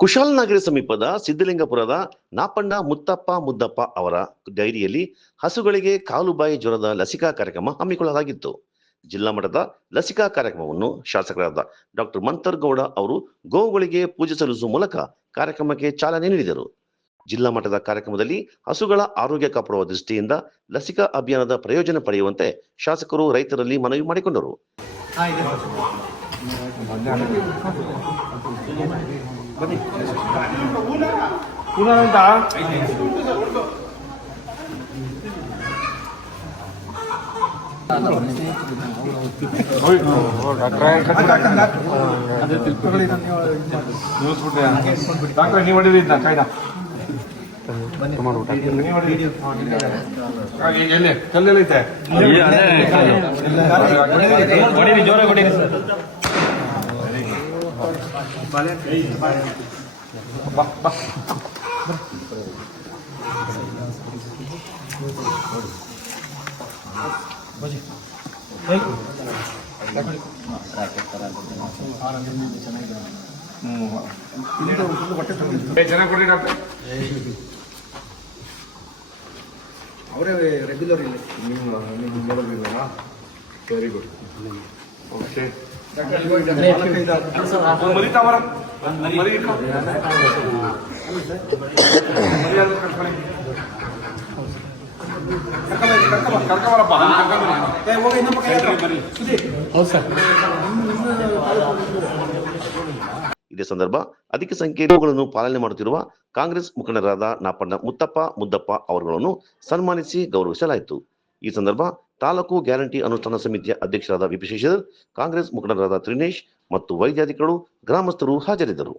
ಕುಶಾಲನಗರಿ ಸಮೀಪದ ಸಿದ್ದಲಿಂಗಪುರದ ನಾಪಣ್ಣ ಮುತ್ತಪ್ಪ ಮುದ್ದಪ್ಪ ಅವರ ಡೈರಿಯಲ್ಲಿ ಹಸುಗಳಿಗೆ ಕಾಲುಬಾಯಿ ಜ್ವರದ ಲಸಿಕಾ ಕಾರ್ಯಕ್ರಮ ಹಮ್ಮಿಕೊಳ್ಳಲಾಗಿತ್ತು. ಜಿಲ್ಲಾ ಮಟ್ಟದ ಲಸಿಕಾ ಕಾರ್ಯಕ್ರಮವನ್ನು ಶಾಸಕರಾದ ಡಾಕ್ಟರ್ ಮಂತರ್ಗೌಡ ಅವರು ಗೋವುಗಳಿಗೆ ಪೂಜೆ ಸಲ್ಲಿಸುವ ಮೂಲಕ ಕಾರ್ಯಕ್ರಮಕ್ಕೆ ಚಾಲನೆ ನೀಡಿದರು. ಜಿಲ್ಲಾ ಮಟ್ಟದ ಕಾರ್ಯಕ್ರಮದಲ್ಲಿ ಹಸುಗಳ ಆರೋಗ್ಯ ಕಾಪಾಡುವ ದೃಷ್ಟಿಯಿಂದ ಲಸಿಕಾ ಅಭಿಯಾನದ ಪ್ರಯೋಜನ ಪಡೆಯುವಂತೆ ಶಾಸಕರು ರೈತರಲ್ಲಿ ಮನವಿ ಮಾಡಿಕೊಂಡರು. ಅವರೇ ರೆಗ್ಯುಲರ್ ಇಲ್ಲ ವೆರಿ ಗುಡ್. ಓಕೆ ಇದೇ ಸಂದರ್ಭ ಅಧಿಕ ಸಂಖ್ಯೆಯ ಗೋವುಗಳನ್ನು ಪಾಲನೆ ಮಾಡುತ್ತಿರುವ ಕಾಂಗ್ರೆಸ್ ಮುಖಂಡರಾದ ನಾಪಣ್ಣ ಮುತ್ತಪ್ಪ ಮುದ್ದಪ್ಪ ಅವರುಗಳನ್ನು ಸನ್ಮಾನಿಸಿ ಗೌರವಿಸಲಾಯಿತು. ಈ ಸಂದರ್ಭ ತಾಲೂಕು ಗ್ಯಾರಂಟಿ ಅನುಷ್ಠಾನ ಸಮಿತಿಯ ಅಧ್ಯಕ್ಷರಾದ ವಿಪಿ ಶಶಿಧರ್, ಕಾಂಗ್ರೆಸ್ ಮುಖಂಡರಾದ ತ್ರಿನೇಶ್ ಮತ್ತು ವೈದ್ಯಾಧಿಕಾರಿಗಳು, ಗ್ರಾಮಸ್ಥರು ಹಾಜರಿದ್ದರು.